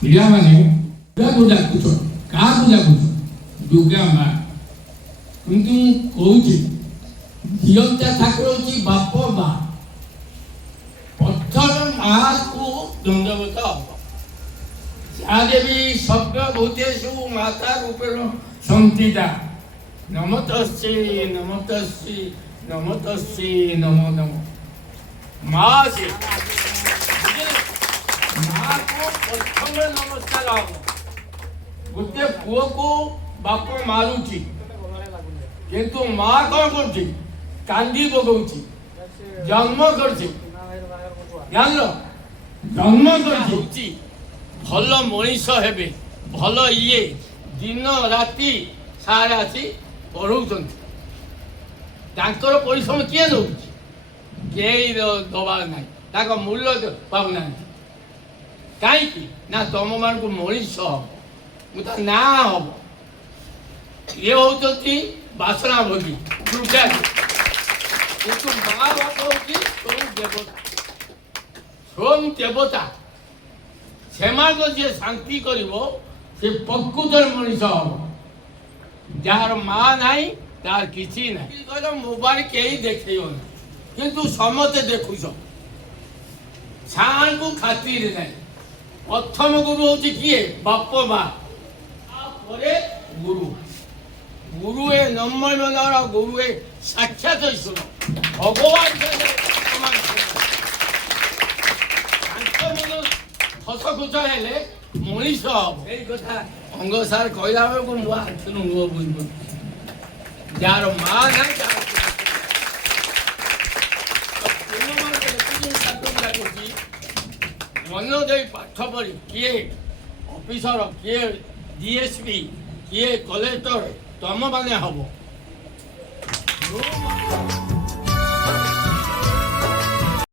ପିଲାମାନେ ଦୁର୍ଗାକୁ ଡାକୁଛ, କାହାକୁ ଡାକୁଛ? ଦୁର୍ଗା ମା। କିନ୍ତୁ ମୁଁ କହୁଛି ଝିଅଟା ଠାକୁର ହଉଛି ବାପ ମା। ପଥର ମାକୁ ଦଣ୍ଡବତ ହବ। ଯାହା ବି ସର୍ବଭୂତେଷୁ ମାତା ରୂପେଣ ସଂସ୍ଥିତା। ନମୋତସ୍ୟେ ନମୋତସ୍ୟେ ନମୋତସ୍ୟେ ନମୋ ନମଃ। ମା ସେ ମାକୁ ପ୍ରଥମେ ନମସ୍କାର ହବ। ଗୋଟେ ପୁଅକୁ ବାପ ମାରୁଛି କିନ୍ତୁ ମା କଣ କରୁଛି? କାନ୍ଦି ପକଉଛି। ଜନ୍ମ କରୁଛି, ଜାଣିଲ, ଜନ୍ମ କରୁଛି ଭଲ ମଣିଷ ହେବେ, ଭଲ ଇଏ ଦିନ ରାତି ସାରା ଆସି ପଢ଼ଉଛନ୍ତି। ତାଙ୍କର ପରିଶ୍ରମ କିଏ ଦେଉଛି? କେହି ଦେବାର ନାହିଁ। ତାଙ୍କ ମୂଲ୍ୟ ପାଉନାହାନ୍ତି। କାହିଁକି ନା ତମମାନଙ୍କୁ ମଣିଷ ହବ, ମୁଁ ତା ନାଁ ହବ। ଇଏ ହଉଛନ୍ତି ବାସନା ଭୋଗୀ ଦୁର୍ଗା। କିନ୍ତୁ ମା ବାପ ହଉଛି ସ୍ୱୟଂ ଦେବତା, ସ୍ୱୟଂ ଦେବତା। ସେମାନଙ୍କୁ ଯିଏ ଶାନ୍ତି କରିବ ସେ ପ୍ରକୃତରେ ମଣିଷ ହବ। ଯାହାର ମା ନାହିଁ ତାର କିଛି ନାହିଁ। କହିଲ ମୋବାଇଲ କେହି ଦେଖେଇବନି, କିନ୍ତୁ ସମସ୍ତେ ଦେଖୁଛ। ଛାଆଙ୍କୁ ଖାତିର ନାହିଁ। ପ୍ରଥମ ଗୁରୁ ହଉଛି କିଏ? ବାପ ମା। ତାପରେ ଗୁରୁ। ଗୁରୁ ଏ ନମ୍ର ଗୁରୁ ଏ ସାକ୍ଷାତ ଈଶ୍ୱର ଭଗବାନ। ତାଙ୍କ ମନ ଖସଖୁସ ହେଲେ ମଣିଷ ହବ। ସେଇ କଥା ଅଙ୍ଗ ସାର୍ କହିଲା ବେଳକୁ ମୁଁ ଆଖିରୁ ଲୁହ ବୋହି ପଡୁଛି। ଯାହାର ମା ନାହିଁ ମନ ଦେଇ ପାଠ ପଢି କିଏ ଅଫିସର, କିଏ DSP, କିଏ କଲେକ୍ଟର ତମ ମାନେ ହବ।